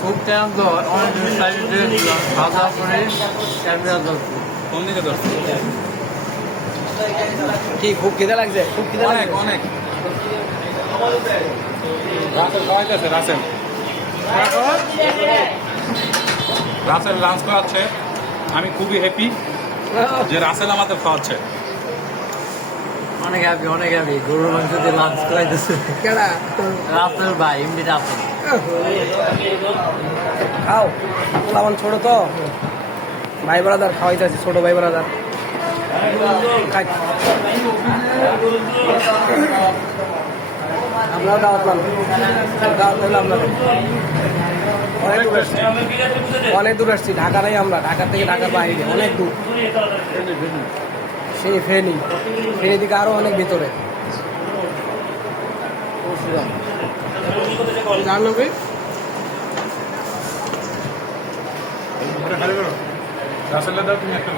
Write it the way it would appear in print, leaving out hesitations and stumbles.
খুব টাইম তো অনেক সাইডে খাওয়া দাওয়া করে ক্যামেরা ধরছি। কোন দিকে ধরছি? কি খুব খিদে লাগছে? খুব খিদে অনেক লাগছে। অনেক। রাসেল খাওয়াইতেছে, রাসেল রাসেল লাঞ্চ খাওয়াচ্ছে। আমি খুবই হ্যাপি যে রাসেল আমাদের খাওয়াচ্ছে। অনেক হ্যাপি গরুর মাংস দিয়ে লাঞ্চ করাইতেছে। কেডা? রাসেল ভাই এমনি রাসেল খাও, আমার ছোট তো ভাই ব্রাদার খাওয়াইতেছি, ছোট ভাই ব্রাদার খাই। আমরা দাওয়াত হইলো আপনাদের। অনেক দূর আসছি, ঢাকা নাই আমরা, ঢাকা থেকে ঢাকার বাইরে অনেক দূর। সেই ফেনী থেকে আরো অনেক ভিতরে। জানবি রাসেলের দাও তুমি একটা।